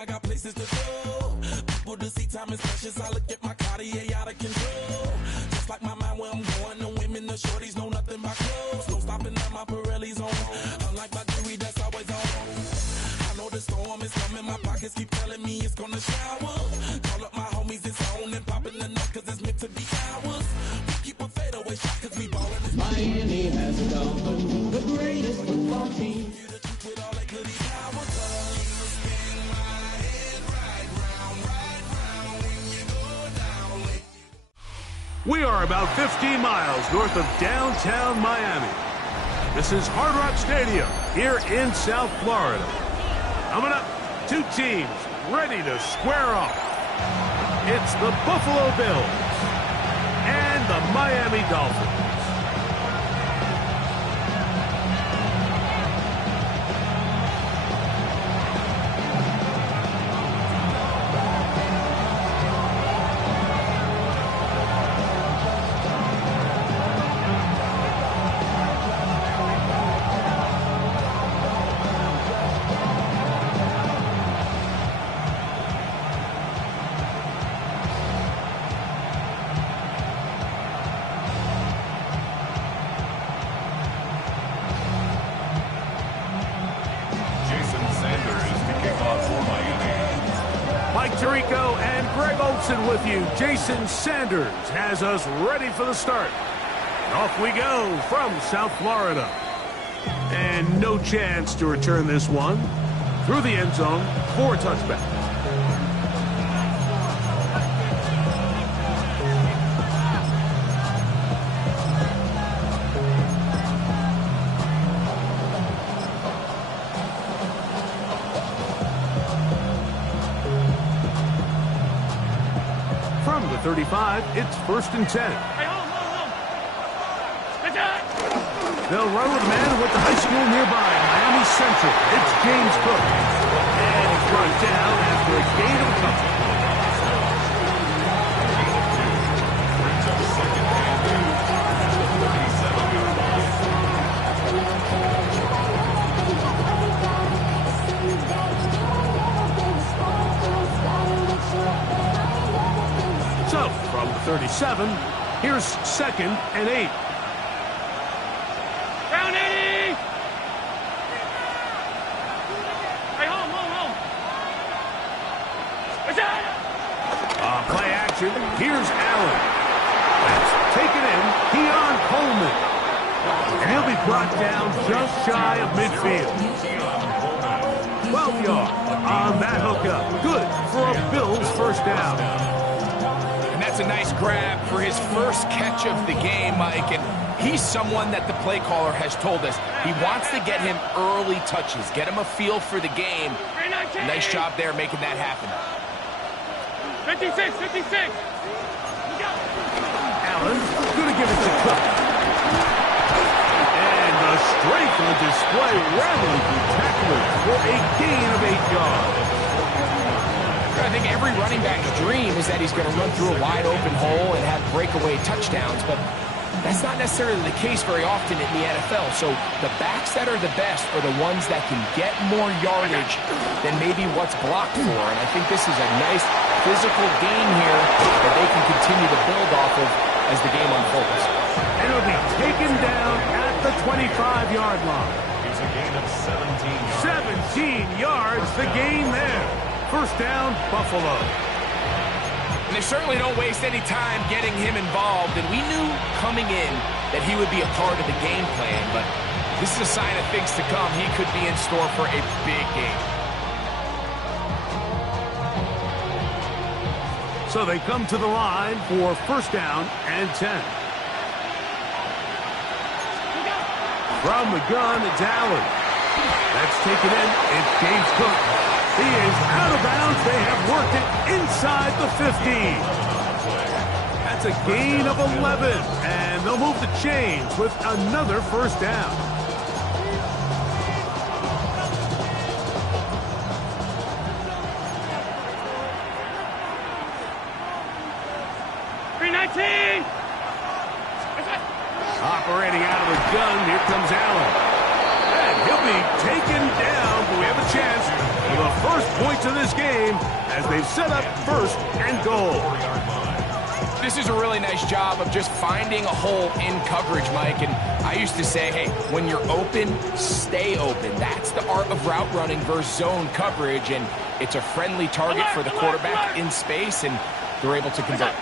I got places to go. People to see, time is precious. I look at my Cartier out of control. Just like my mind where I'm going. The women, the shorties know nothing but clothes. No stopping at my Pirelli's on. Unlike my jewelry that's always on. I know the storm is coming. My pockets keep telling me it's gonna shower. Call up my homies, it's on and popping the nut cause it's meant to be ours. We keep a fadeaway shot cause we ballin' this. Miami has a dolphin, the greatest football team. You the truth with all that goodies power. We are about 15 miles north of downtown Miami. This is Hard Rock Stadium here in South Florida. Coming up, two teams ready to square off. It's the Buffalo Bills and the Miami Dolphins. Tirico and Greg Olson with you. Jason Sanders has us ready for the start. And off we go from South Florida. And no chance to return this one. Through the end zone, 4 touchdowns. From the 35, it's 1st and 10. They'll run with a man with the high school nearby, Miami Central. It's James Cook. And he's brought down after a gain of a couple. So, from the 37, here's 2nd and 8. Round 80! Hey, home. Play action. Here's Allen. That's taken in. Keon Coleman. And he'll be brought down just shy of midfield. 12 yards on that hookup. Good for a Bills first down. That's a nice grab for his first catch of the game, Mike, and he's someone that the play caller has told us he wants to get him early touches, get him a feel for the game. Nice job there making that happen. 56! Allen's going to give it to Cook. And the strength on display rattling through tacklers for a gain of 8 yards. I think every running back's dream is that he's going to run through a wide-open hole and have breakaway touchdowns, but that's not necessarily the case very often in the NFL. So the backs that are the best are the ones that can get more yardage than maybe what's blocked for, and I think this is a nice physical gain here that they can continue to build off of as the game unfolds. And it'll be taken down at the 25-yard line. It's a gain of 17 17 yards. yards, the gain there. First down, Buffalo. And they certainly don't waste any time getting him involved, and we knew coming in that he would be a part of the game plan, but this is a sign of things to come. He could be in store for a big game. So they come to the line for 1st down and 10. From the gun, it's Allen. That's taken in. It's James Cook. He is out of bounds. They have worked it inside the 15. That's a gain of 11. And they'll move the chains with another 1st down. Operating out of the gun, here comes Allen. And he'll be taken down, but we have a chance for the first points of this game as they've set up first and goal. This is a really nice job of just finding a hole in coverage, Mike. And I used to say, hey, when you're open, stay open. That's the art of route running versus zone coverage. And it's a friendly target for the quarterback in space, and they're able to convert.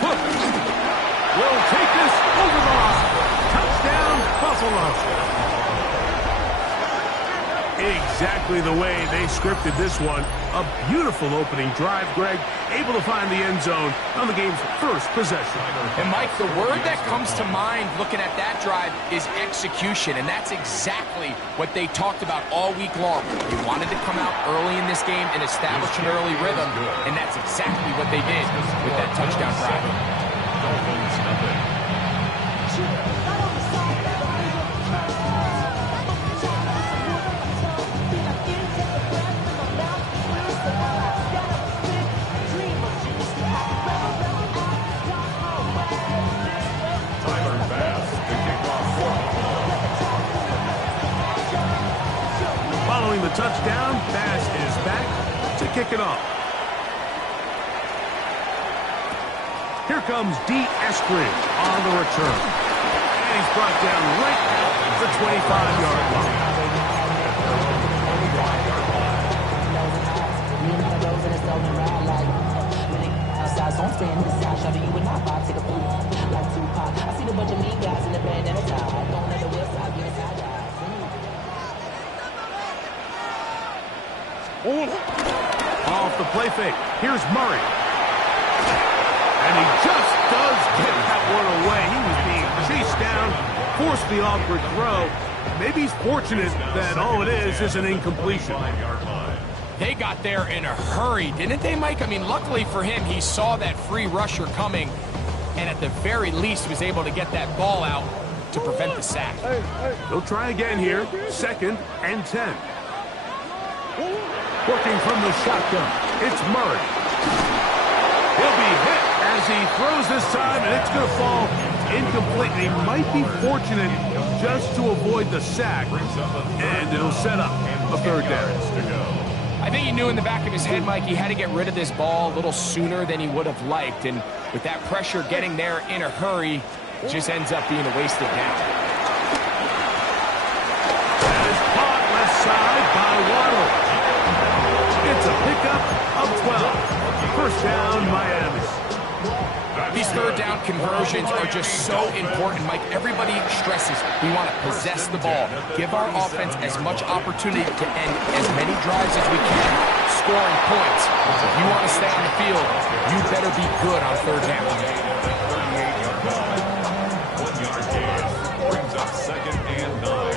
Hook will take this over the line. Touchdown, Buffalo. Exactly the way they scripted this one. A beautiful opening drive, Greg. Able to find the end zone on the game's first possession. And, Mike, the word that comes to mind looking at that drive is execution, and that's exactly what they talked about all week long. They wanted to come out early in this game and establish an early rhythm, and that's exactly what they did with that touchdown drive. Dolphins nothing. Following the touchdown, Bass is back to kick it off. Here comes D. Eskridge on the return. And he's brought down right at the 25-yard line. Off the play fake. Here's Murray. And he just does get that one away. He was being chased down, forced the awkward throw. Maybe he's fortunate that all it is an incompletion. They got there in a hurry, didn't they, Mike? I mean, luckily for him, he saw that free rusher coming, and at the very least was able to get that ball out to prevent the sack. They'll try again here. 2nd and 10. Working from the shotgun, it's Murray. He'll be hit as he throws this time, and it's going to fall incomplete. He might be fortunate just to avoid the sack, and it'll set up a 3rd down. I think he knew in the back of his head, Mike, he had to get rid of this ball a little sooner than he would have liked, and with that pressure getting there in a hurry, it just ends up being a wasted down. That is caught left side by Waddle. It's a pickup of 12. First down, Miami. These 3rd down conversions are just so important, Mike. Everybody stresses we want to possess the ball, give our offense as much opportunity to end as many drives as we can, scoring points. If you want to stay on the field, you better be good on 3rd down. 1-yard gain brings up 2nd and 9.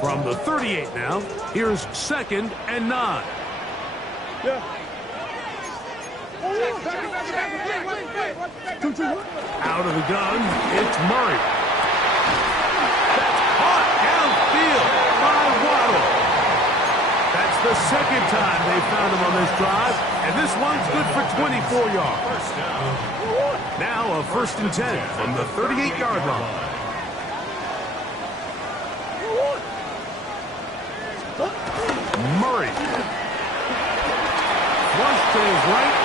From the 38 now, here's 2nd and 9. Out of the gun, it's Murray. That's caught downfield by Waddle. That's the 2nd time they found him on this drive, and this one's good for 24 yards. Now a 1st and 10 from the 38-yard line. Murray. Flush to his right,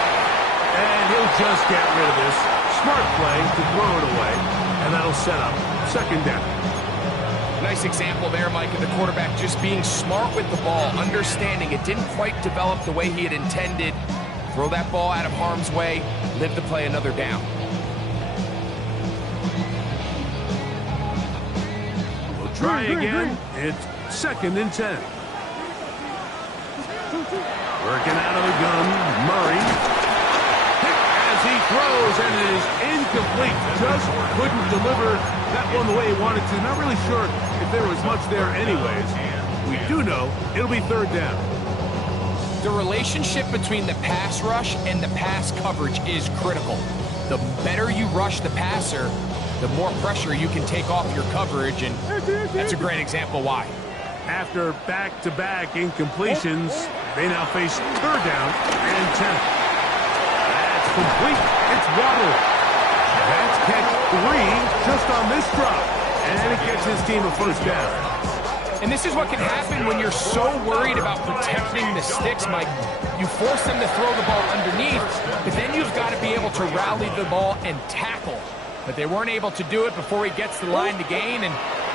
and he'll just get rid of this. Smart play to throw it away, and that'll set up 2nd down. Nice example there, Mike, of the quarterback just being smart with the ball, understanding it didn't quite develop the way he had intended. Throw that ball out of harm's way, live to play another down. We'll try again. It's 2nd and 10. Working out of the gun, Murray. Hit as he throws, and it is incomplete. Just couldn't deliver that one the way he wanted to. Not really sure if there was much there anyways. We do know it'll be 3rd down. The relationship between the pass rush and the pass coverage is critical. The better you rush the passer, the more pressure you can take off your coverage, and that's a great example why. After back-to-back incompletions, They now face 3rd down and 10. That's complete. It's Waddle. That's catch 3 just on this drop. And it gets his team a 1st down. And this is what can happen when you're so worried about protecting the sticks, Mike. You force them to throw the ball underneath, but then you've got to be able to rally the ball and tackle. But they weren't able to do it before he gets the line to gain, and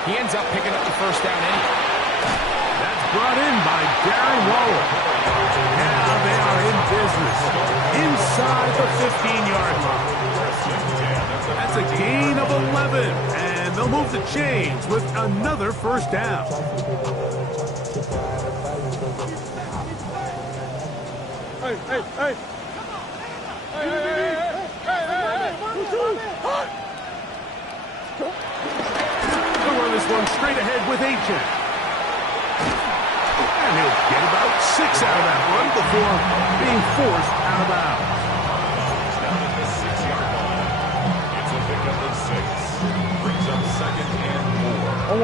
he ends up picking up the 1st down anyway. That's brought in by Darren Waller. Now they are in business inside the 15-yard line. That's a gain of 11, and they'll move the chains with another 1st down. Hey. They'll run this one straight ahead with H.N. And he'll get about 6 out of that run before being forced out of bounds. Down at the 6-yard line. It's a pickup of 6. Brings up 2nd and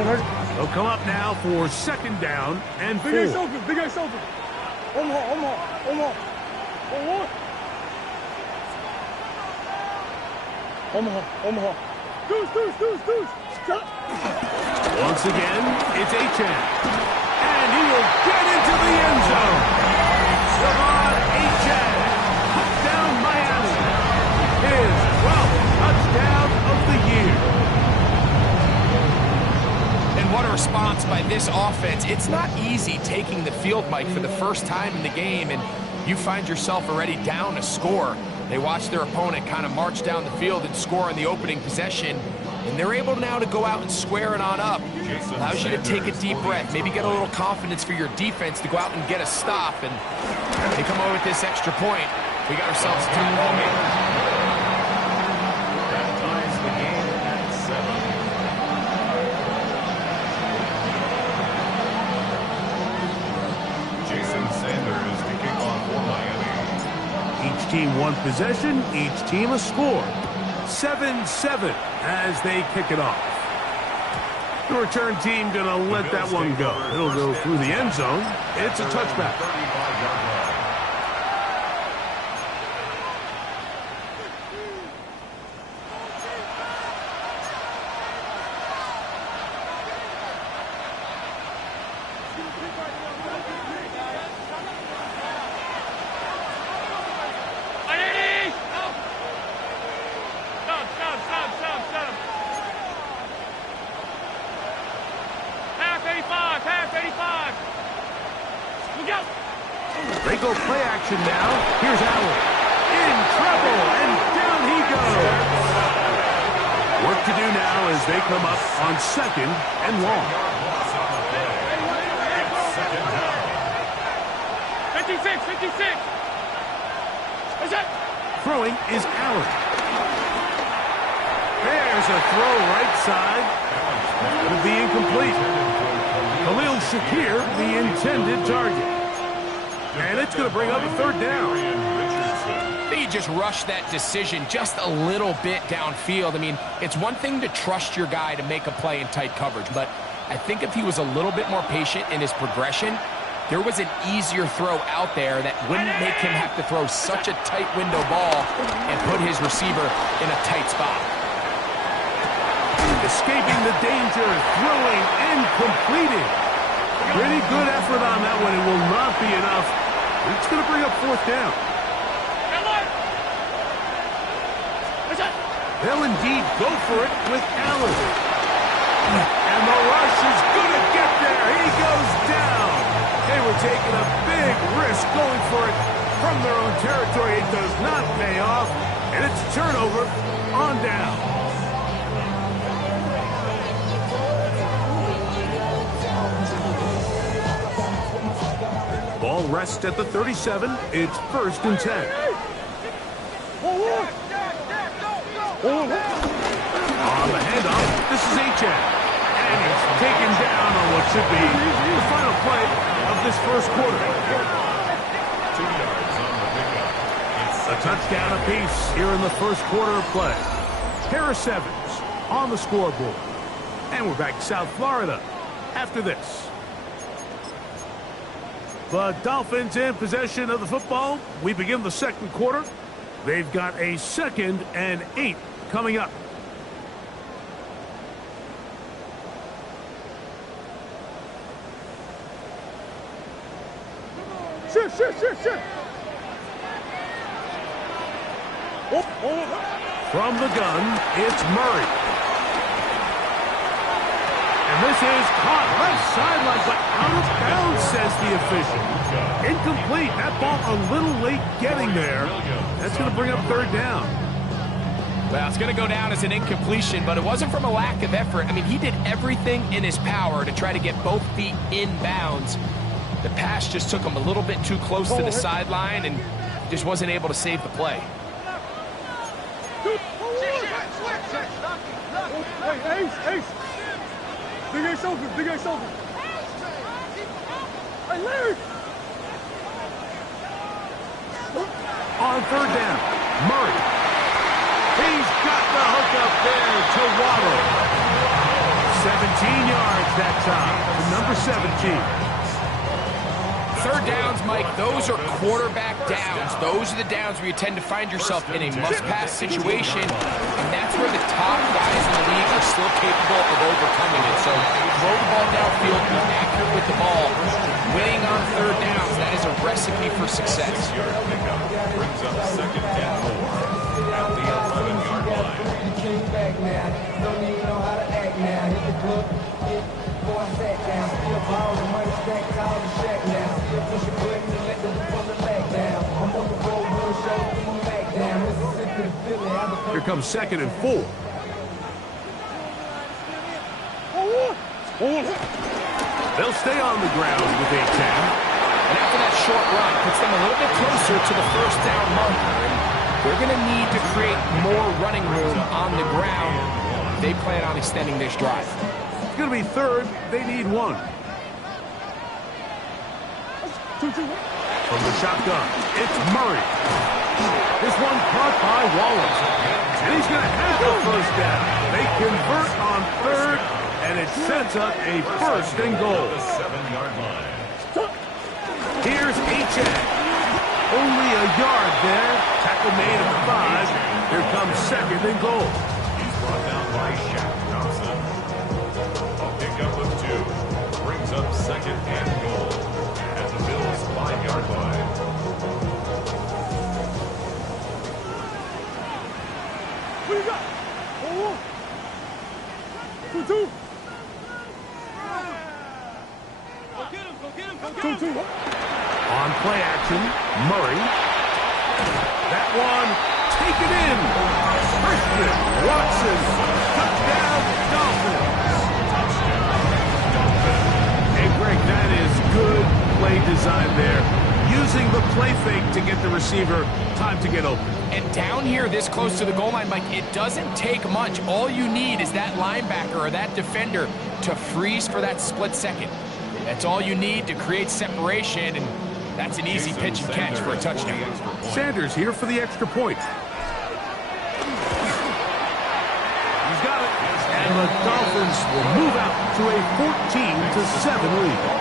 4. They'll come up now for 2nd down and 4. Big ace open. Omaha. Deuce. Once again, it's H.N. And he will get into the end zone. Javon H.N. put down Miami. His 12th touchdown of the year. And what a response by this offense. It's not easy taking the field, Mike, for the first time in the game, and you find yourself already down a score. They watch their opponent kind of march down the field and score in the opening possession, and they're able now to go out and square it on up. Allows you to take a deep breath, maybe get a little confidence for your defense to go out and get a stop, and they come away with this extra point. We got ourselves a tie ball game. That ties the game at 7. Jason Sanders to kick off for Miami. Each team 1 possession, each team a score. 7-7 as they kick it off. The return team gonna let that one go. It'll go through the end zone. It's a touchback. 35-yard line. They go play action now. Here's Allen. In trouble, and down he goes. Work to do now as they come up on 2nd and long. 56. What's that? Throwing is Allen. There's a throw right side. It'll be incomplete. Khalil Shakir, the intended target. And it's going to bring up a 3rd down. They just rushed that decision just a little bit downfield. I mean, it's one thing to trust your guy to make a play in tight coverage, but I think if he was a little bit more patient in his progression, there was an easier throw out there that wouldn't make him have to throw such a tight window ball and put his receiver in a tight spot. Escaping the danger, throwing and completing. Pretty good effort on that one. It will not be enough. It's going to bring up 4th down. They'll indeed go for it with Allen. And the rush is going to get there. He goes down. They were taking a big risk going for it from their own territory. It does not pay off. And it's a turnover on down. Ball rests at the 37. It's 1st and 10. On the handoff, this is H.N. And he's taken down on what should be the final play of this 1st quarter. 2 yards on the pickup. It's A touchdown apiece here in the 1st quarter of play. Harris Evans on the scoreboard. And we're back to South Florida after this. The Dolphins in possession of the football. We begin the second quarter. They've got a 2nd and 8 coming up. Shit. From the gun, it's Murray. And this is caught left sideline, but out of bounds, says the official. Incomplete. That ball a little late getting there. That's going to bring up 3rd down. Well, it's going to go down as an incompletion, but it wasn't from a lack of effort. I mean, he did everything in his power to try to get both feet in bounds. The pass just took him a little bit too close to the sideline and just wasn't able to save the play. Hey, Ace. Big Ace open. Hey, Larry. On 3rd down, Murray. He's got the hook up there to Waddle. 17 yards that time to number 17. 3rd downs, Mike, those are quarterback downs. Those are the downs where you tend to find yourself in a must-pass situation, and that's where the top guys in the league are still capable of overcoming it. So throw the ball downfield, be accurate with the ball. Winning on 3rd downs, that is a recipe for success. 6-yard pickup brings up 2nd and 4 at the 11-yard line. Came back now, don't even know how to act now. Hit the club, boy, I sat down. Still borrowing money, stacked all the shack now. Still push a button and let them from the back down. I'm on the road, no show, through back down. Mississippi to Philly. Here comes 2nd and 4. They'll stay on the ground with a 10. And after that short run, puts them a little bit closer to the 1st down marker. And they're going to need to create more running room on the ground if they plan on extending this drive. It's going to be 3rd. They need 1. From the shotgun, it's Murray. This one caught by Wallace. And he's going to have the 1st down. They convert on 3rd, and it sets up a 1st and goal. The 7-yard line. Here's H.A. Only a yard there. Tackle made at the 5. Here comes 2nd and goal. He's brought down by Shaq Thompson. A pickup of 2 brings up 2nd and goal at the Bills' 5-yard line. What do you got? 2-2. Go get him. On play action, Murray. That one taken in. Christian Watson. Touchdown, Dolphins. Hey, Greg, that is good play design there. Using the play fake to get the receiver time to get open. And down here this close to the goal line, Mike, it doesn't take much. All you need is that linebacker or that defender to freeze for that split second. That's all you need to create separation, and that's an easy pitch and catch for a touchdown. Sanders here for the extra point. He's got it. And the Dolphins will move out to a 14-7 lead.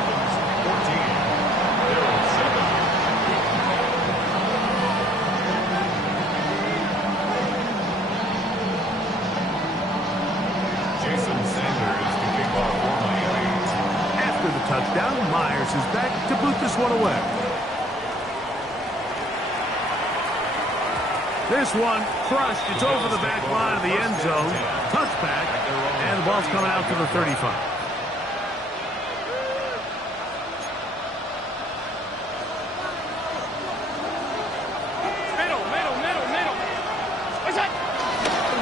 Touchdown. Myers is back to boot this one away. This one crushed. It's over the back line of the end zone. Touchback. And the ball's coming out to the 35. Middle.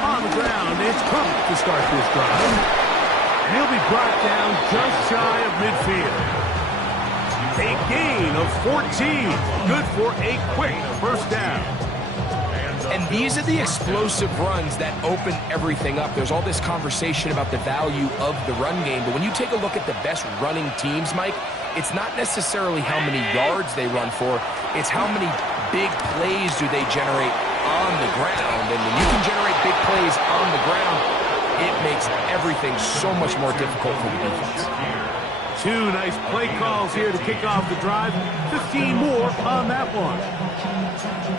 On the ground, it's Cook to start this drive. And he'll be brought down just shy of midfield. A gain of 14. Good for a quick 1st down. And these are the explosive runs that open everything up. There's all this conversation about the value of the run game, but when you take a look at the best running teams, Mike, it's not necessarily how many yards they run for, it's how many big plays do they generate on the ground. And when you can generate big plays on the ground, it makes everything so much more difficult for the defense. Two nice play calls here to kick off the drive. 15 more on that one.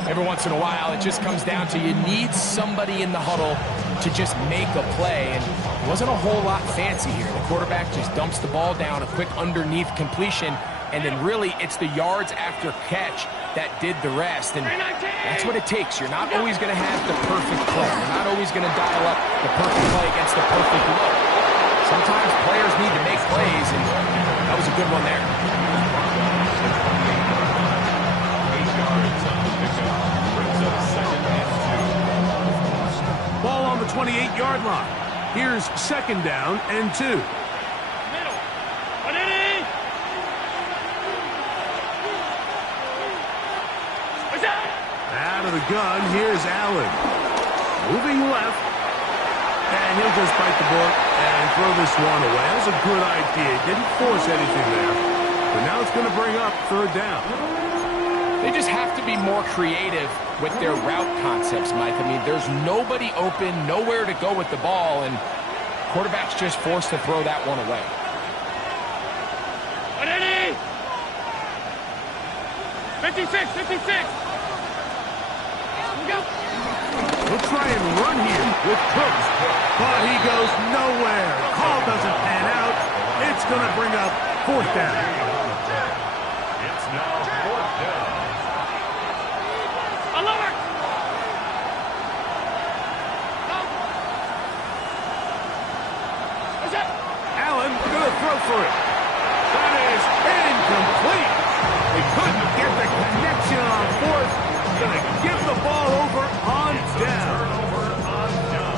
Every once in a while, it just comes down to you need somebody in the huddle to just make a play, and it wasn't a whole lot fancy here. The quarterback just dumps the ball down, a quick underneath completion, and then really it's the yards after catch that did the rest, and that's what it takes. You're not always going to have the perfect play. You're not always going to dial up the perfect play against the perfect look. Sometimes players need to make plays, and that was a good one there. 8 yards on the pickup. Brings up second and 2. Ball on the 28-yard line. Here's second down and 2. Middle. Ready? What's that? Out of the gun, here's Allen. Moving left. And he'll just bite the bullet and throw this one away. That was a good idea. Didn't force anything there. But now it's going to bring up third down. They just have to be more creative with their route concepts, Mike. I mean, there's nobody open, nowhere to go with the ball, and quarterback's just forced to throw that one away. Ready? 56. Go. We'll try and run here with Cooks, but he goes nowhere. Call doesn't pan out. It's going to bring up fourth down. It's now fourth down. Alert! What's that? Allen going to throw for it. That is incomplete. He couldn't get the connection on fourth. Going to give the ball over on down. Turnover on down.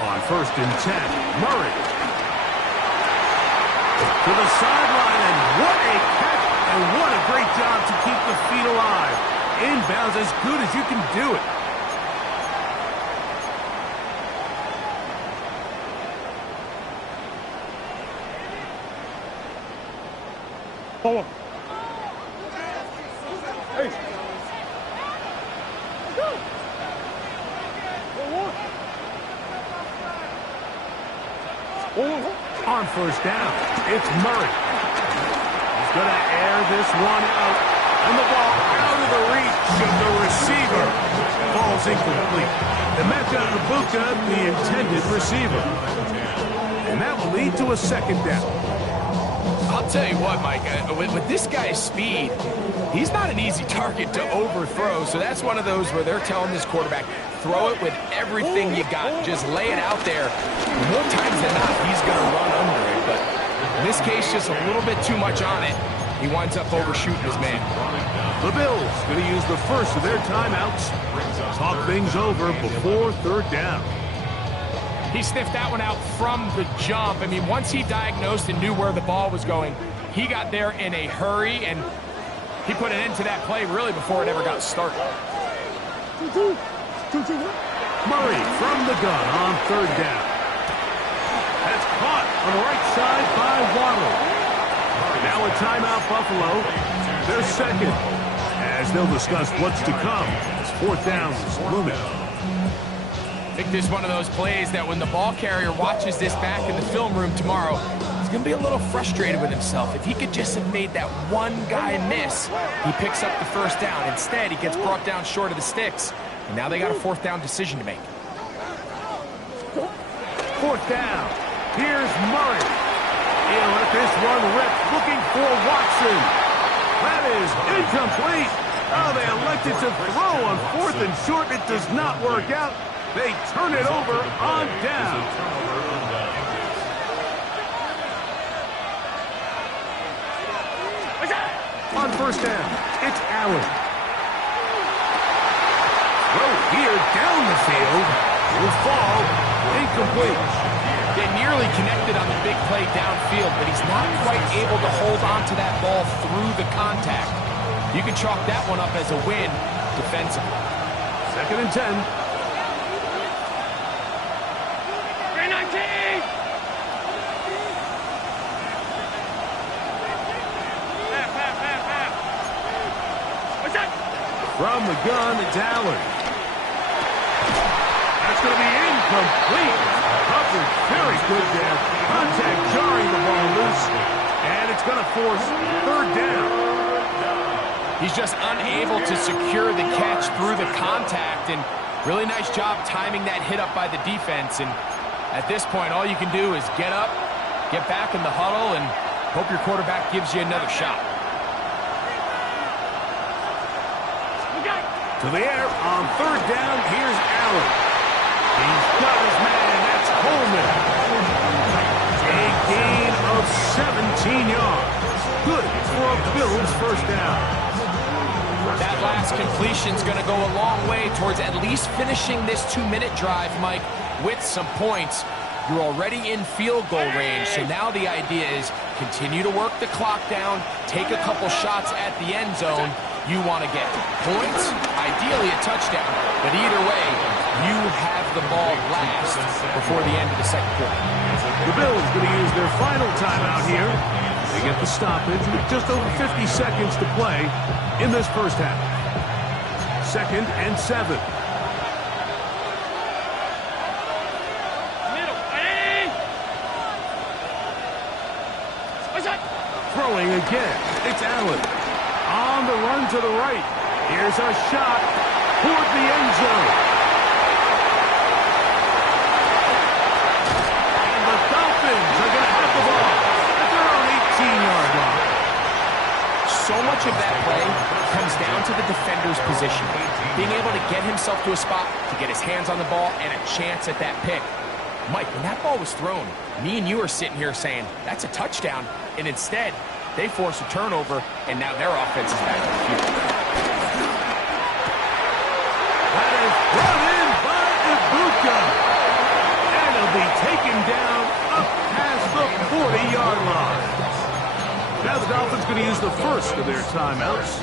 On first and 10, Murray. To the sideline, and what a catch, and what a great job to keep the feet alive. Inbounds as good as you can do it. Forward. Hey. Go. On first down, it's Murray. He's going to air this one out, and the ball out of the reach of the receiver. Ball's incomplete. The match out of Ibuka, the intended receiver. And that will lead to a second down. I'll tell you what, Mike, with this guy's speed, he's not an easy target to overthrow, so that's one of those where they're telling this quarterback, throw it with everything you got. Just lay it out there. More times than not, he's going to run under it, but in this case, just a little bit too much on it. He winds up overshooting his man. The Bills going to use the first of their timeouts. Talk things over before third down. He sniffed that one out from the jump. I mean, once he diagnosed and knew where the ball was going, he got there in a hurry, and he put an end to that play really before it ever got started. Murray from the gun on third down. That's caught on the right side by Waddle. Now a timeout, Buffalo. They're second, as they'll discuss what's to come as fourth down is looming. I think this is one of those plays that when the ball carrier watches this back in the film room tomorrow, he's going to be a little frustrated with himself. If he could just have made that one guy miss, he picks up the first down. Instead, he gets brought down short of the sticks, and now they got a fourth down decision to make. Fourth down. Here's Murray. He'll let this one rip, looking for Watson. That is incomplete. Oh, they elected to throw on fourth and short. It does not work out. They turn it over on down. On first down, it's Allen. Throw here down the field. Will fall incomplete. They nearly connected on the big play downfield, but he's not quite able to hold on to that ball through the contact. You can chalk that one up as a win defensively. Second and 10. From the gun, it's Allen. That's going to be incomplete. Coverage very good there. Contact jarring the ball loose. And it's going to force third down. He's just unable to secure the catch through the contact, and really nice job timing that hit up by the defense. And at this point, all you can do is get up, get back in the huddle, and hope your quarterback gives you another shot. To the air on third down, here's Allen. He's got his man, that's Coleman. A gain of 17 yards. Good for a Bills first down. That last completion's going to go a long way towards at least finishing this 2-minute drive, Mike, with some points. You're already in field goal range, so now the idea is continue to work the clock down, take a couple shots at the end zone. You want to get points, ideally a touchdown, but either way, you have the ball last before the end of the second quarter. The Bills going to use their final timeout here. They get the stoppage with just over 50 seconds to play in this first half. 2nd and 7. Throwing again, it's Allen. On the run to the right. Here's a shot toward the end zone. And the Dolphins are going to have the ball at their own 18-yard line. So much of that play comes down to the defender's position. Being able to get himself to a spot, to get his hands on the ball, and a chance at that pick. Mike, when that ball was thrown, me and you are sitting here saying, that's a touchdown. And instead, they force a turnover, and now their offense is back in the field. That is brought in by Ibuka. And he'll be taken down up past the 40-yard line. Now the Dolphins going to use the first of their timeouts.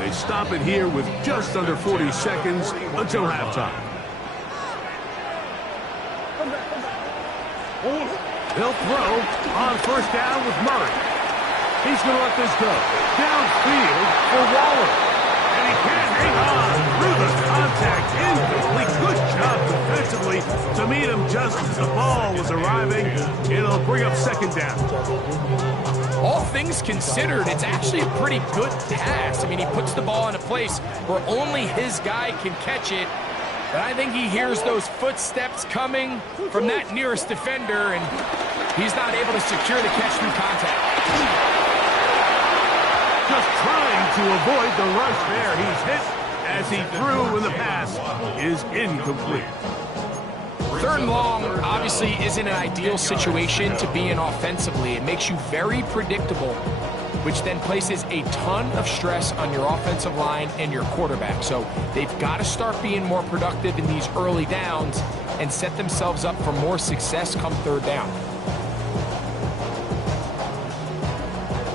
They stop it here with just under 40 seconds until halftime. He'll throw on first down with Murray. He's going to let this go. Downfield for Waller. And he can't hang on through the contact. Incomplete. Good job defensively to meet him just as the ball was arriving. It'll bring up second down. All things considered, it's actually a pretty good pass. I mean, he puts the ball in a place where only his guy can catch it. But I think he hears those footsteps coming from that nearest defender, and he's not able to secure the catch through contact. Just trying to avoid the rush there. He's hit as he threw, and the pass is incomplete. 3rd and long obviously isn't an ideal situation to be in offensively. It makes you very predictable, which then places a ton of stress on your offensive line and your quarterback. So they've got to start being more productive in these early downs and set themselves up for more success come 3rd down.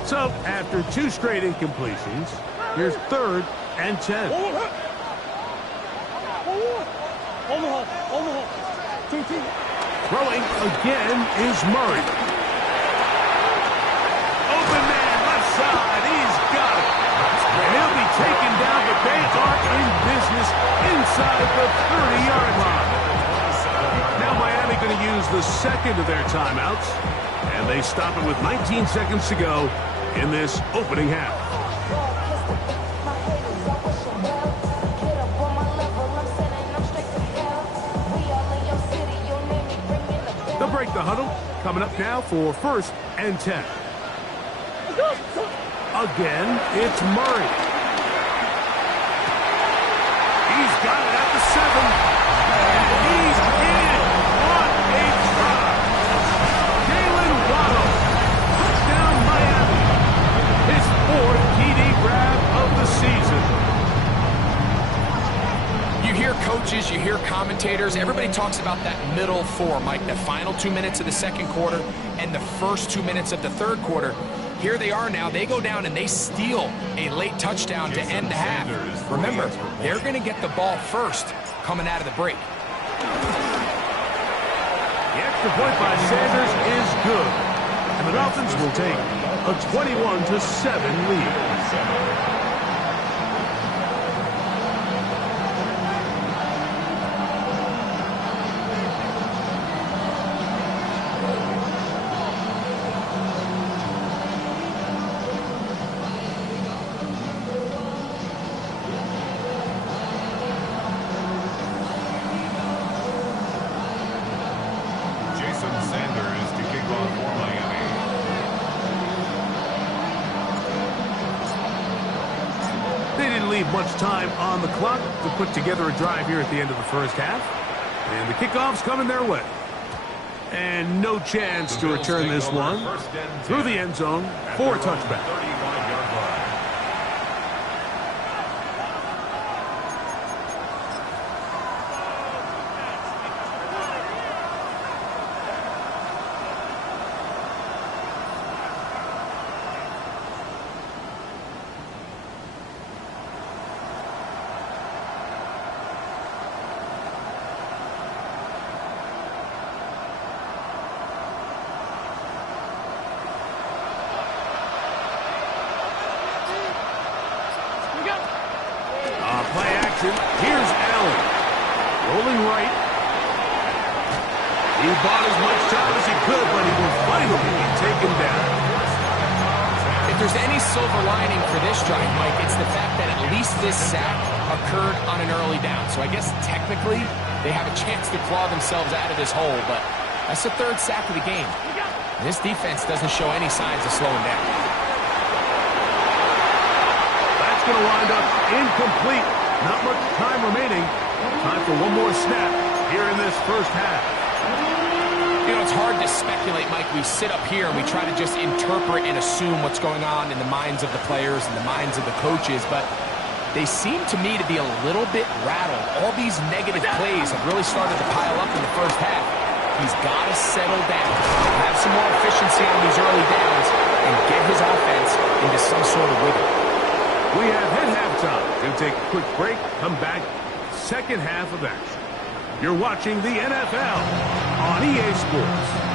So after 2 straight incompletions, here's 3rd and 10. Throwing again is Murray. Open man, left side, he's got it. And he'll be taken down, but they are in business inside the 30-yard line. Now Miami going to use the 2nd of their timeouts, and they stop it with 19 seconds to go in this opening half. They'll break the huddle. Coming up now for 1st and 10. Again, it's Murray. He's got it at the 7. And he's in. What a try. Jalen Waddle. Touchdown Miami. His 4th TD grab of the season. You hear coaches, you hear commentators, everybody talks about that middle 4, Mike, the final 2 minutes of the second quarter and the first 2 minutes of the third quarter. Here they are now. They go down and they steal a late touchdown to end the half. Remember, they're going to get the ball first coming out of the break. The extra point by Sanders is good. And the Dolphins will take a 21-7 lead. leave much time on the clock to put together a drive here at the end of the first half. And the kickoff's coming their way. And no chance to return this one through the end zone for a touchback. Play action. Here's Allen. Rolling right. He bought as much time as he could, but he will finally be taken down. If there's any silver lining for this drive, Mike, it's the fact that at least this sack occurred on an early down. So I guess technically they have a chance to claw themselves out of this hole, but that's the third sack of the game. And this defense doesn't show any signs of slowing down. That's going to wind up incomplete. Not much time remaining. Time for one more snap here in this first half. You know, it's hard to speculate, Mike. We sit up here and we try to just interpret and assume what's going on in the minds of the players and the minds of the coaches, but they seem to me to be a little bit rattled. All these negative plays have really started to pile up in the first half. He's got to settle down, have some more efficiency on these early downs, and get his offense into some sort of rhythm. We have hit halftime. We'll take a quick break, come back, second half of action. You're watching the NFL on EA Sports.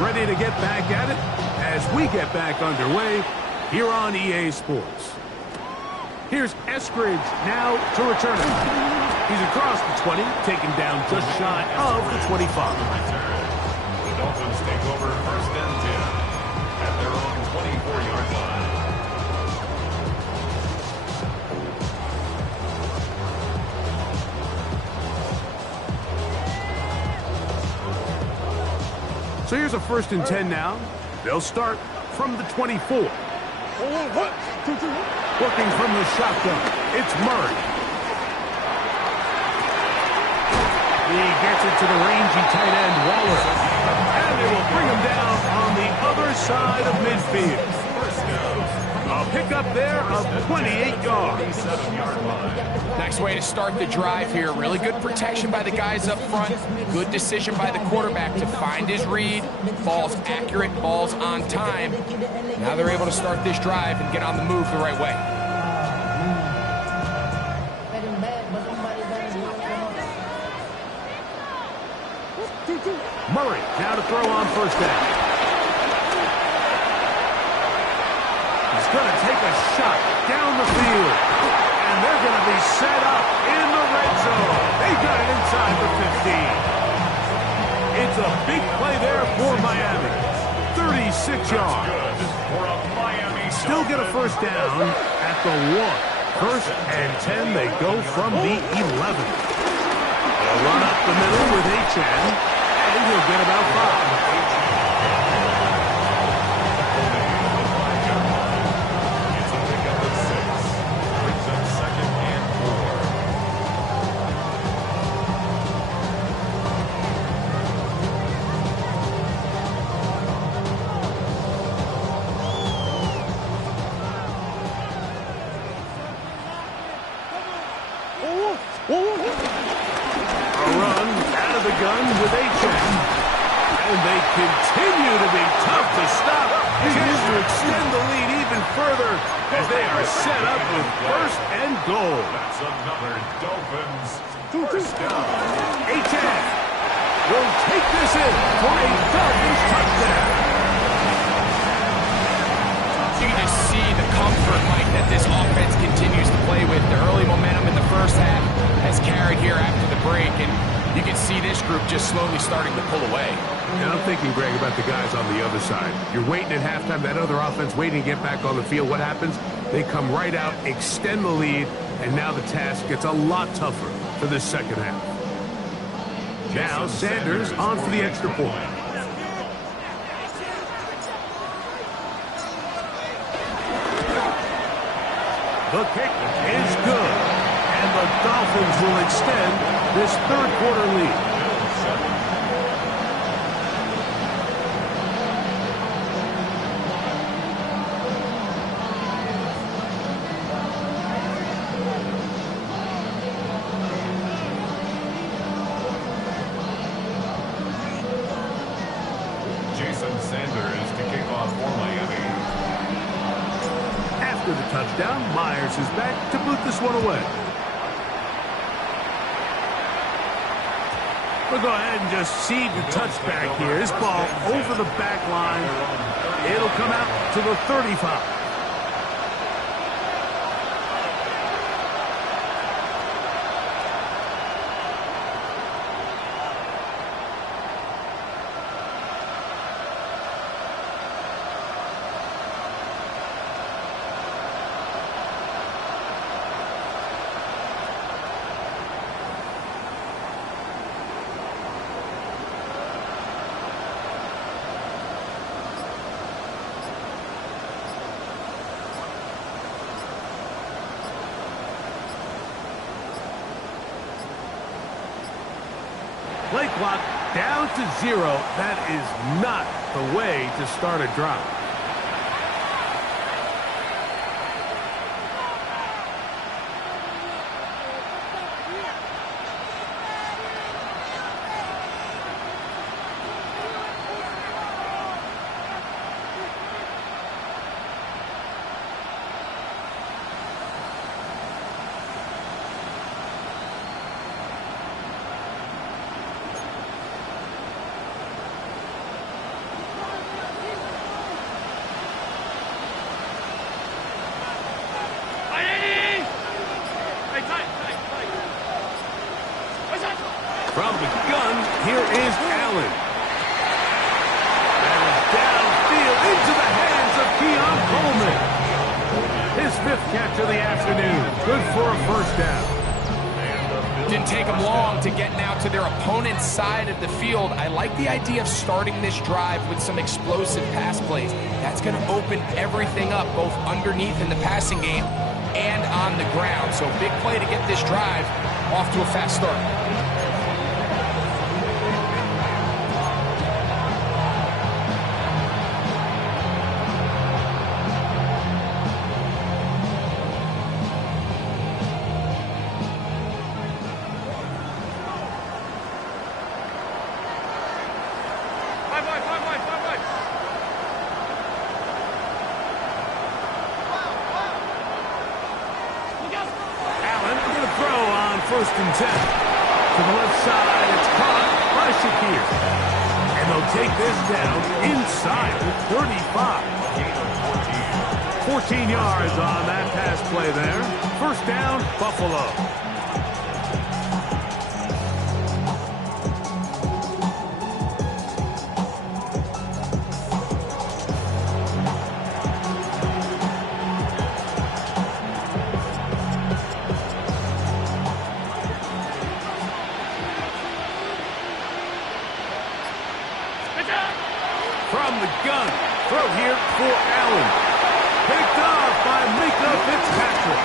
Ready to get back at it as we get back underway here on EA Sports. Here's Eskridge now to return it. He's across the 20, taken down just shy of the 25. The Dolphins take over first and 10 at their own 24-yard line. So here's a first and 10 now. They'll start from the 24. Working from the shotgun, it's Murray. He gets it to the rangy tight end, Waller. And they will bring him down on the other side of midfield. A pickup there of 28 yards. Nice way to start the drive here. Really good protection by the guys up front. Good decision by the quarterback to find his read. Ball's accurate, ball's on time. Now they're able to start this drive and get on the move the right way. Murray now to throw on first down. He's going to take a shot down the field. And they're going to be set up in the red zone. They got it inside the 15. It's a big play there for Miami. 36 yards. Still get a first down at the 1. First and 10, they go from the 11. They'll run up the middle with H.N. and he'll get about 5. With H.N. And they continue to be tough to stop. Chance to extend the lead even further as they are set up with first and goal. That's another Dolphins first down. H.N. will take this in for a Dolphins touchdown. You can just see the comfort, Mike, that that this offense continues to play with. The early momentum in the first half has carried here after the break, and you can see this group just slowly starting to pull away. And I'm thinking, Greg, about the guys on the other side. You're waiting at halftime, that other offense waiting to get back on the field. What happens? They come right out, extend the lead, and now the task gets a lot tougher for this second half. Now Sanders on for the extra point. The kick is good, and the Dolphins will extend this third quarter lead. Sanders to kick off for Miami. After the touchdown, Myers is back to boot this one away. We'll go ahead and just seed the touchback here. This ball over the back line. It'll come out to the 35. Play clock down to 0. That is not the way to start a drive. From the gun, here is Allen. That is downfield into the hands of Keon Coleman. His 5th catch of the afternoon. Good for a first down. Didn't take them long to get now to their opponent's side of the field. I like the idea of starting this drive with some explosive pass plays. That's going to open everything up, both underneath in the passing game and on the ground. So big play to get this drive off to a fast start. First and 10. To the left side, it's caught by Shakir. And they'll take this down inside the 35. 14 yards on that pass play there. First down, Buffalo. From the gun, throw here for Allen. Picked off by Mika Fitzpatrick.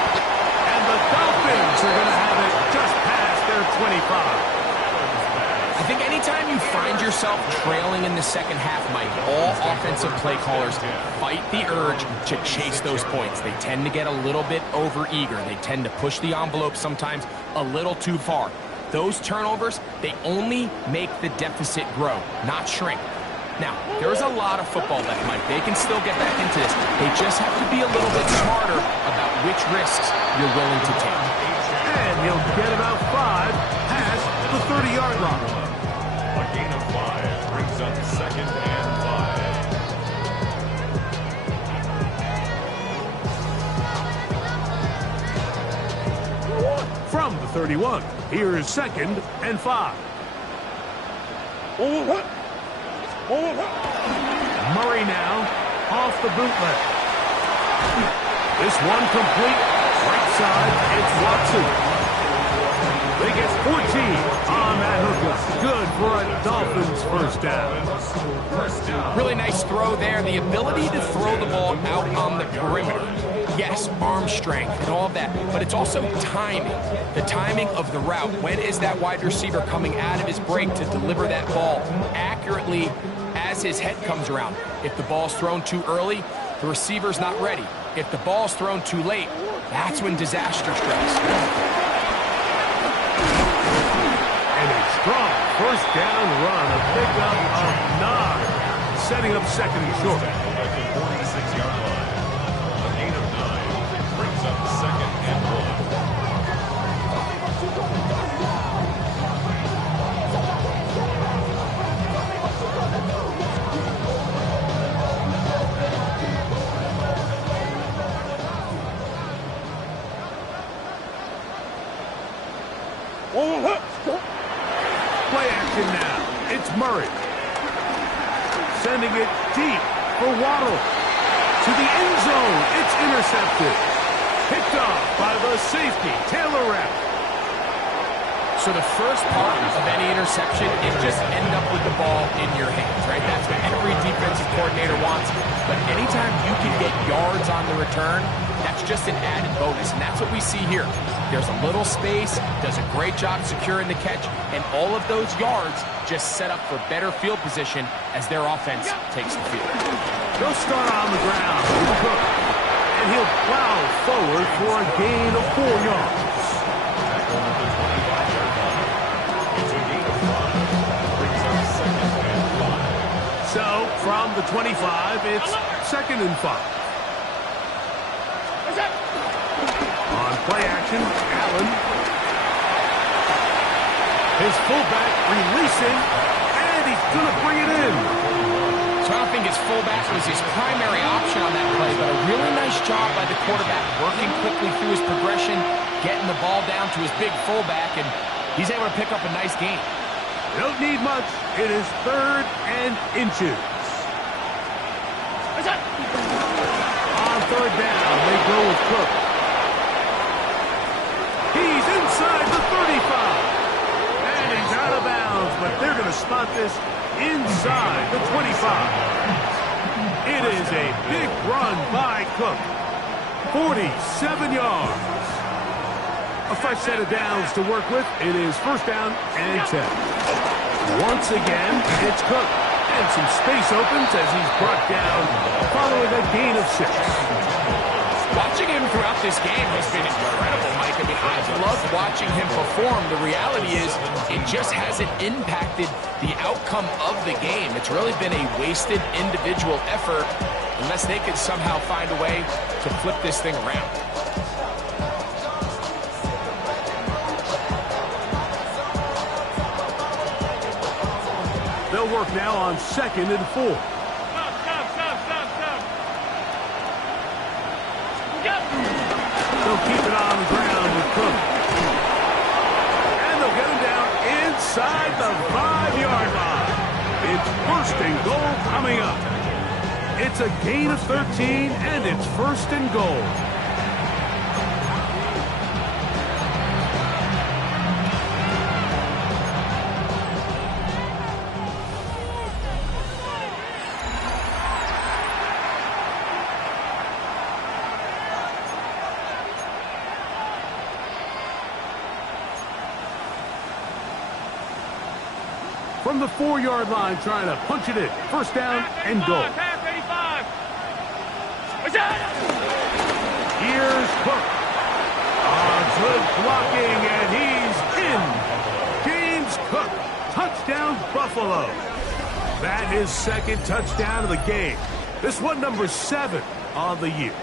And the Dolphins are going to have it just past their 25. I think anytime you find yourself trailing in the second half, Mike, all offensive play callers fight the urge to chase those points. They tend to get a little bit overeager. They tend to push the envelope sometimes a little too far. Those turnovers, they only make the deficit grow, not shrink. Now, there's a lot of football left, Mike. They can still get back into this. They just have to be a little bit smarter about which risks you're willing to take. And he'll get about 5 past the 30-yard line. A gain of 5 brings up 2nd and 5. 31. Here is 2nd and 5. Murray now off the bootleg. This one complete. Right side, it's Watson. They get 14 on that hookup. Good for a Dolphins first down. Really nice throw there. The ability to throw the ball out on the perimeter. Yes, arm strength and all of that, but it's also timing. The timing of the route. When is that wide receiver coming out of his break to deliver that ball accurately as his head comes around? If the ball's thrown too early, the receiver's not ready. If the ball's thrown too late, that's when disaster strikes. And a strong first down run, a pickup of 9, setting up 2nd and short. At the 46-yard line, a gain of 9 brings up 2nd and 1. Play action now. It's Murray. Sending it deep for Waddle. To the end zone. It's intercepted. Picked off by the safety, Taylor Rapp. So the first part of any interception is just end up with the ball in your hands, right? That's what every defensive coordinator wants. But anytime you can get yards on the return, that's just an added bonus. And that's what we see here. There's a little space, does a great job securing the catch, and all of those yards just set up for better field position as their offense takes the field. They'll start on the ground with Cook. And he'll plow forward for a gain of 4 yards. So, from the 25, it's 2nd and 5. On play action, Allen. His fullback releasing, and he's going to bring it in. So I don't think his fullback was his primary option on that play, but a really nice job by the quarterback, working quickly through his progression, getting the ball down to his big fullback, and he's able to pick up a nice gain. They don't need much. It is 3rd and inches. On 3rd down, they go with Cook. He's inside the 35. And he's out of bounds, but they're going to spot this inside the 25. It is a big run by Cook. 47 yards. A fresh set of downs to work with. It is 1st down and 10. Once again, it's Cook. And some space opens as he's brought down following a gain of 6. Watching him throughout this game has been incredible, Mike. I mean, I've loved watching him perform. The reality is it just hasn't impacted the outcome of the game. It's really been a wasted individual effort unless they could somehow find a way to flip this thing around. They'll work now on 2nd and 4. They'll keep it on the ground with Cook. And they'll get him down inside the 5-yard line. It's 1st and goal coming up. It's a gain of 13, and it's 1st and goal. From the 4-yard line, trying to punch it in. 1st down and goal. Here's Cook. Good blocking, and he's in. James Cook, touchdown Buffalo. That is 2nd touchdown of the game. This one number 7 on the year.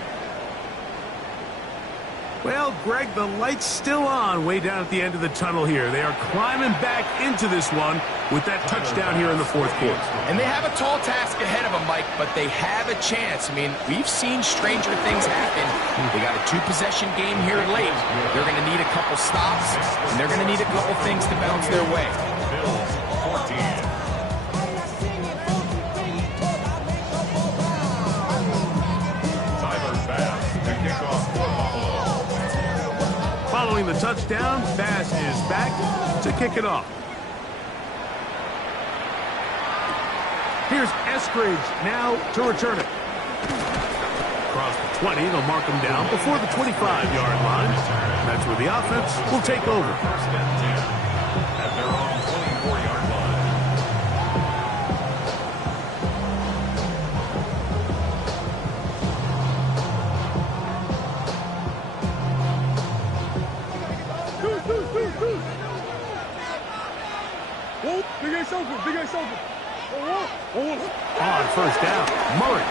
Well, Greg, the light's still on way down at the end of the tunnel here. They are climbing back into this one with that touchdown here in the fourth quarter. And they have a tall task ahead of them, Mike, but they have a chance. I mean, we've seen stranger things happen. They got a two-possession game here late. They're going to need a couple stops, and they're going to need a couple things to bounce their way. Bills 14. Following the touchdown, Bass is back to kick it off. Here's Eskridge now to return it. Across the 20, they'll mark him down before the 25-yard line. That's where the offense will take over. First and 10 at their own 24-yard line. Big Ace open, Big Ace open. On first down, Murray.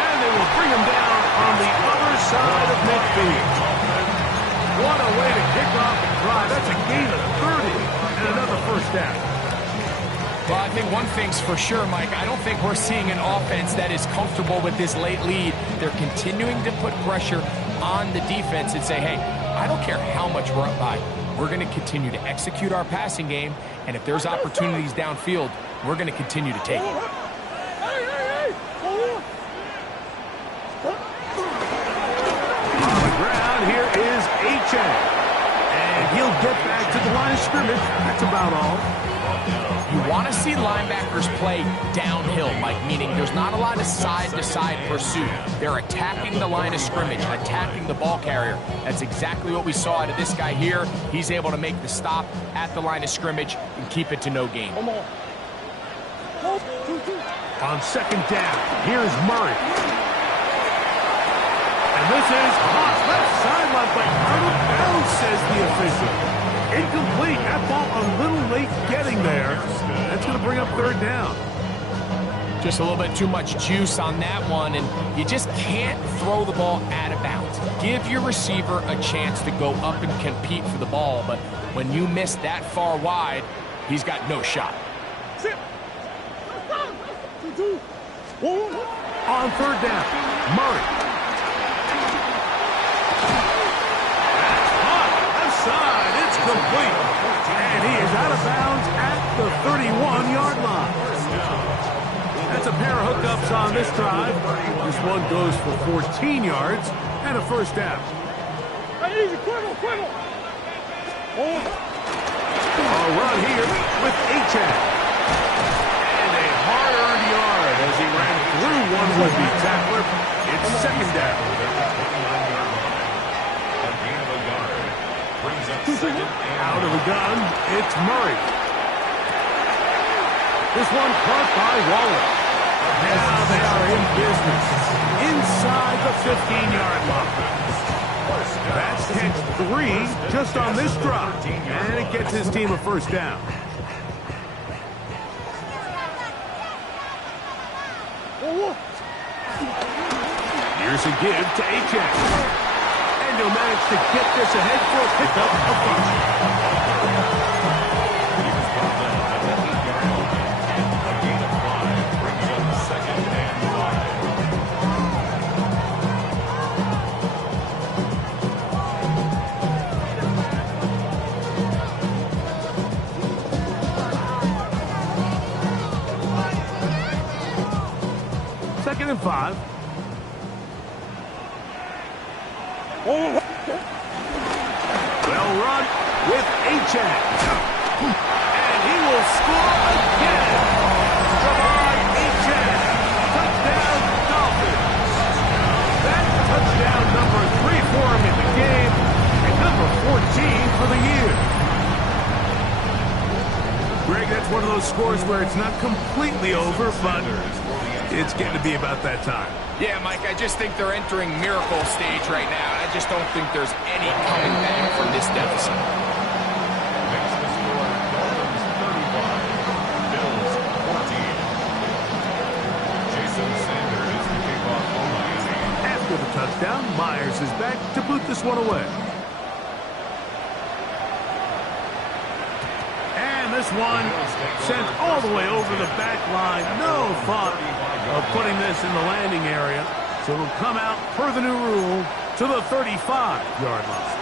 And they will bring him down on the other side of midfield. What a way to kick off the drive. That's a gain of 30 and another first down. Well, I think one thing's for sure, Mike. I don't think we're seeing an offense that is comfortable with this late lead. They're continuing to put pressure on the defense and say, hey, I don't care how much we're up by. We're going to continue to execute our passing game, and if there's opportunities downfield, we're going to continue to take it. On the ground, here is H.A. And he'll get back to the line of scrimmage. That's about all. You want to see linebackers play downhill, Mike, meaning there's not a lot of side-to-side pursuit. They're attacking the line of scrimmage, attacking the ball carrier. That's exactly what we saw out of this guy here. He's able to make the stop at the line of scrimmage and keep it to no gain. On second down, here's Murray. And this is caught left sideline, but out of bounds, says the official. Incomplete. That ball a little late getting there. That's going to bring up third down. Just a little bit too much juice on that one, and you just can't throw the ball out of bounds. Give your receiver a chance to go up and compete for the ball, but when you miss that far wide, he's got no shot. On third down, Murray. That's hot. Left side. It's complete. And he is out of bounds at the 31-yard line. That's a pair of hookups on this drive. This one goes for 14 yards and a first down. A run here with H.A. And a hard-earned yard as he ran through one would-be tackler. It's second down. Out of the gun, it's Murray. This one caught by Waller. Now they are in business inside the 15-yard line. That's catch 3 just on this drive, and it gets his team a first down. Here's a give to H.A. And he'll manage to get this ahead for a pickup of 5. Second and 5. Well run with H.A. And he will score again. Javon H.A. Touchdown, Dolphins. That's touchdown number 3 for him in the game, and number 14 for the year. Greg, that's one of those scores where it's not completely over, but it's getting to be about that time. Yeah, Mike, I just think they're entering miracle stage right now. I just don't think there's any coming back from this deficit. Makes the score Dolphins 35, Bills 14. Jason Sanders is the kickoff for Miami. After down. Myers is back to boot this one away. And this one sent all the way over the back line. No thought of putting this in the landing area. So it'll come out per the new rule to the 35-yard line.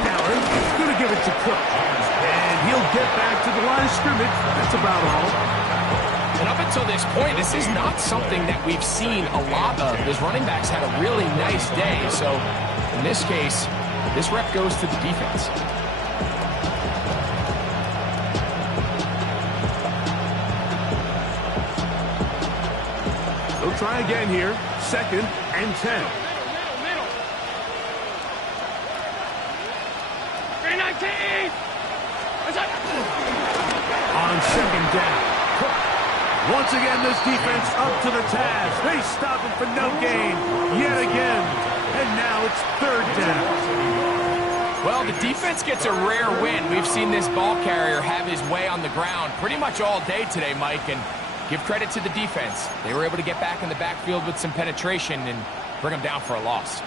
Allen going to give it to Cook. And he'll get back to the line of scrimmage. That's about all. And up until this point, this is not something that we've seen a lot of. His running backs had a really nice day. So in this case, this rep goes to the defense. They'll try again here. 2nd and 10. On 2nd down. Once again, this defense up to the task. They stop him for no gain yet again. And now it's 3rd down. Well, the defense gets a rare win. We've seen this ball carrier have his way on the ground pretty much all day today, Mike. And give credit to the defense. They were able to get back in the backfield with some penetration and bring them down for a loss.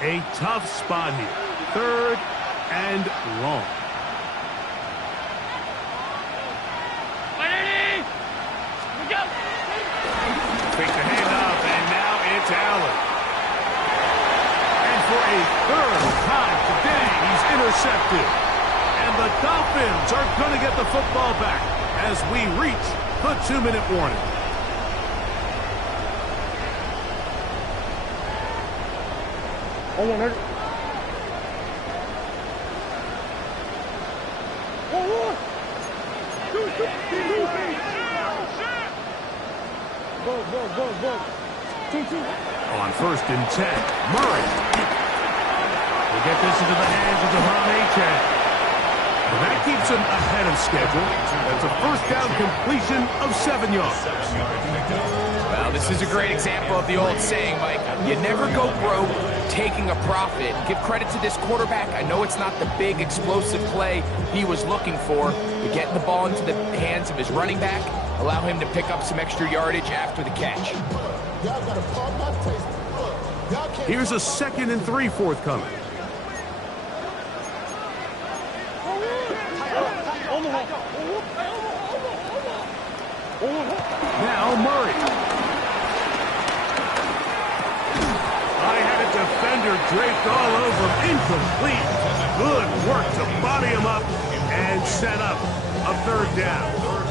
A tough spot here. 3rd and long. Fake the handoff, and now it's Allen. And for a 3rd time today, he's intercepted. And the Dolphins are going to get the football back as we reach the 2-minute warning. On 1st and 10, Murray. We'll get this into the hands of Devon Achane. And that keeps him ahead of schedule. That's a 1st down completion of 7 yards. Well, this is a great example of the old saying, Mike. You never go broke taking a profit. Give credit to this quarterback. I know it's not the big explosive play he was looking for, but getting the ball into the hands of his running back, allow him to pick up some extra yardage after the catch. Here's a 2nd and 3 forthcoming. Now Murray. I had a defender draped all over him. Incomplete. Good work to body him up and set up a 3rd down. 3rd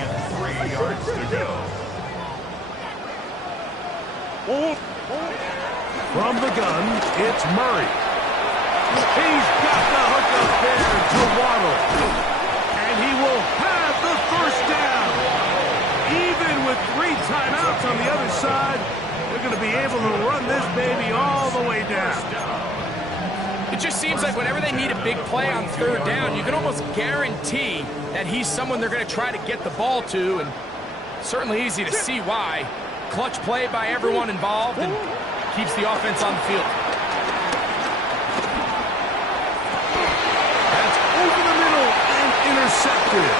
and 3 yards to go. From the gun, it's Murray. He's got the hook up there to Waddle. And he will have the 1st down. Even with 3 timeouts on the other side, they're going to be able to run this baby all the way down. It just seems like whenever they need a big play on 3rd down, you can almost guarantee that he's someone they're going to try to get the ball to, and certainly easy to see why. Clutch play by everyone involved and keeps the offense on the field. That's over the middle and intercepted.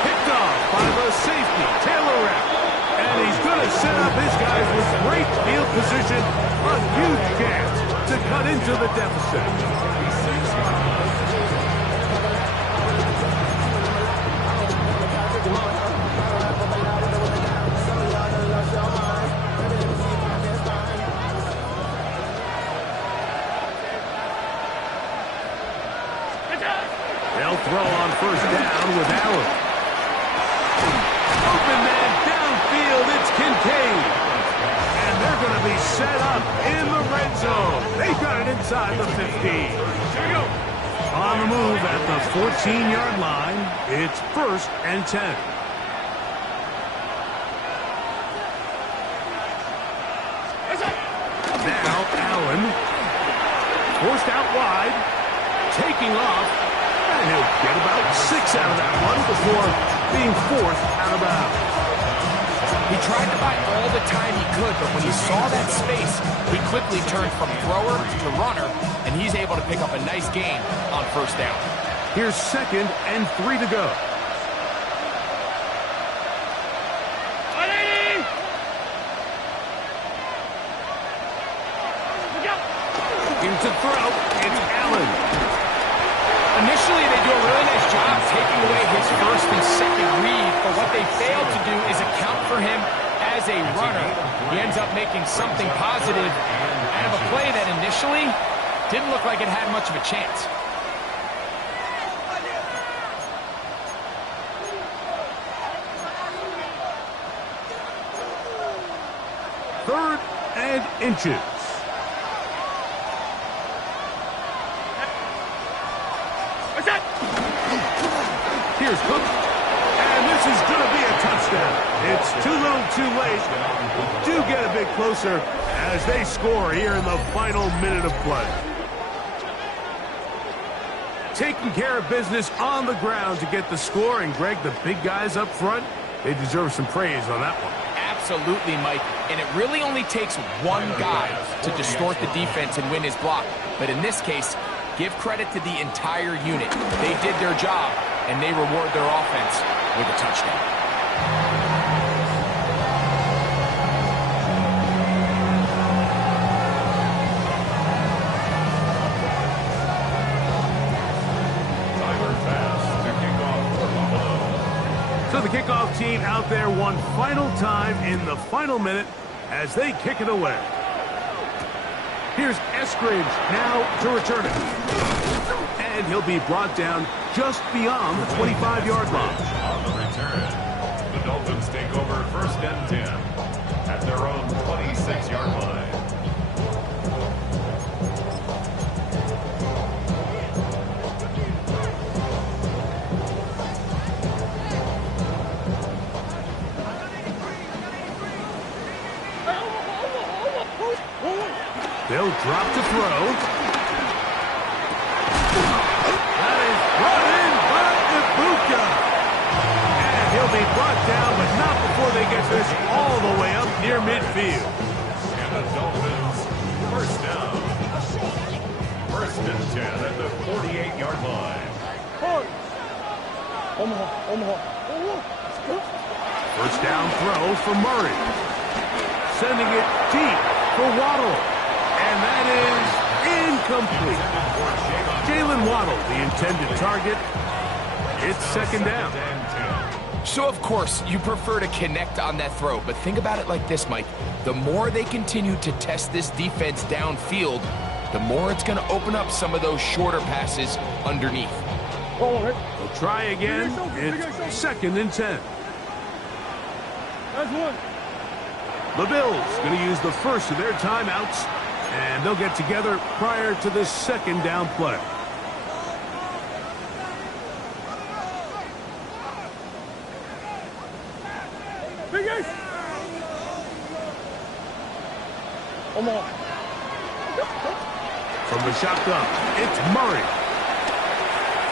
Picked off by the safety, Taylor Rapp. And he's going to set up his guys with great field position. A huge chance to cut into the deficit. They'll throw on 1st down with Allen. Open man downfield, it's Kincaid. And they're going to be set up in the red zone. They got it inside the 15. Here we go. On the move at the 14-yard line, it's 1st and 10. Now Allen, forced out wide, taking off, and he'll get about 6 out of that one before being forced out of bounds. He tried to buy all the time he could, but when he saw that space, he quickly turned from thrower to runner, and he's able to pick up a nice gain on 1st down. Here's 2nd and 3 to go. to throw. It's Allen. Initially, they do a really nice job taking away his first and second read, but what they fail to do is account for him as a runner. He ends up making something positive out of a play that initially didn't look like it had much of a chance. Third and inches. Here's Cook. And this is going to be a touchdown. It's too little too late. Do get a bit closer as they score here in the final minute of play. Taking care of business on the ground to get the score. And, Greg, the big guys up front, they deserve some praise on that one. Absolutely, Mike. And it really only takes one guy to distort the defense and win his block. But in this case, give credit to the entire unit. They did their job, and they reward their offense with a touchdown. So the kickoff team out there one final time in the final minute as they kick it away. Here's Eskridge now to return it. And he'll be brought down just beyond the 25-yard line. On the return, the Dolphins take over first and 10 at their own 26-yard line. They'll drop to throw. That is brought in by Ibuka. And he'll be brought down, but not before they get this all the way up near midfield. And the Dolphins, first down. First and 10 at the 48-yard line. First down throw for Murray. Sending it deep for Waddle. And that is incomplete. Jalen Waddle, the intended target. It's second down. So, of course, you prefer to connect on that throw, but think about it like this, Mike. The more they continue to test this defense downfield, the more it's going to open up some of those shorter passes underneath. They'll try again. It's second and 10. That's one. The Bills going to use the first of their timeouts, and they'll get together prior to the second down play. Big Ace. From the shotgun, it's Murray.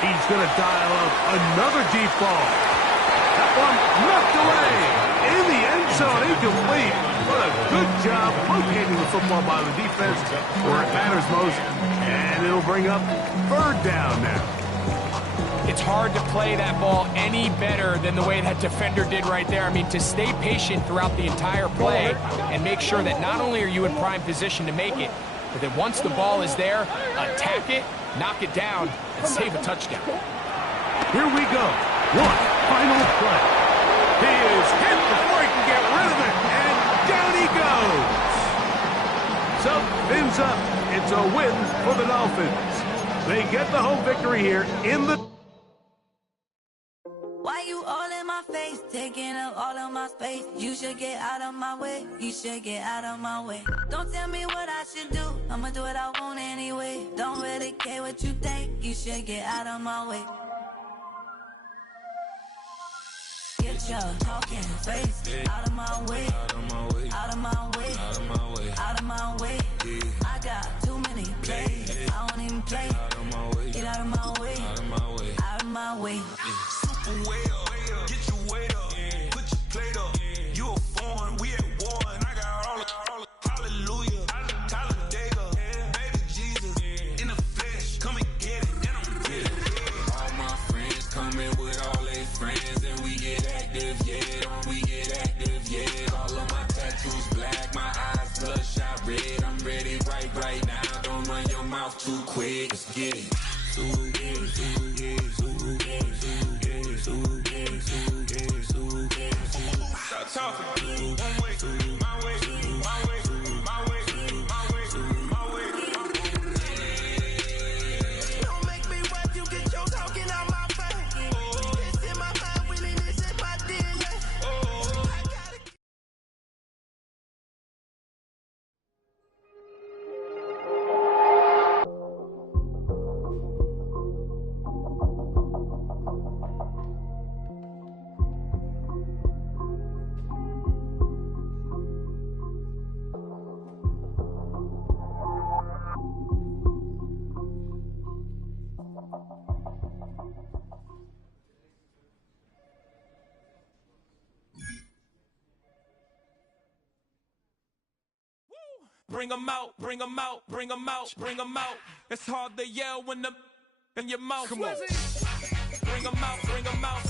He's going to dial up another deep ball. That one knocked away. In the end zone, incomplete. What a good job locating the football by the defense where it matters most. And it'll bring up third down now. It's hard to play that ball any better than the way that defender did right there. I mean, to stay patient throughout the entire play and make sure that not only are you in prime position to make it, but that once the ball is there, attack it, knock it down, and save a touchdown. Here we go. One final play. He is hit before he can get rid of it, and down he goes. So, fins up. It's a win for the Dolphins. They get the home victory here in the... Why you all in my face, taking up all of my space? You should get out of my way, you should get out of my way. Don't tell me what I should do, I'ma do what I want anyway. Don't really care what you think, you should get out of my way. Get your talking face out of my way, out of my way, out of my way, out of my way, out of my way. I got too many plays, I don't even play. Get out of my way, out of my way, out of my way. Super way up, get your weight up, put your plate up. You a foreign, we at war, and I got all the hallelujah, Talladega, baby Jesus, in the flesh, come and get it, and I'm with it. All my friends coming with all their friends, and we get active, yeah, we get active, yeah. All of my tattoos black, my eyes bloodshot red, I'm ready right now, don't run your mouth. mouth too quick. Let's get it. Stop talking. One way, my way, my way, my way, my way, my way. Don't make me wet, you get your talking out my face. It's in my mind, winning this in my DNA. I gotta. Bring 'em out, bring 'em out, bring 'em out, bring 'em out. It's hard to yell when the in your mouth. Come on. Bring 'em out, bring 'em out,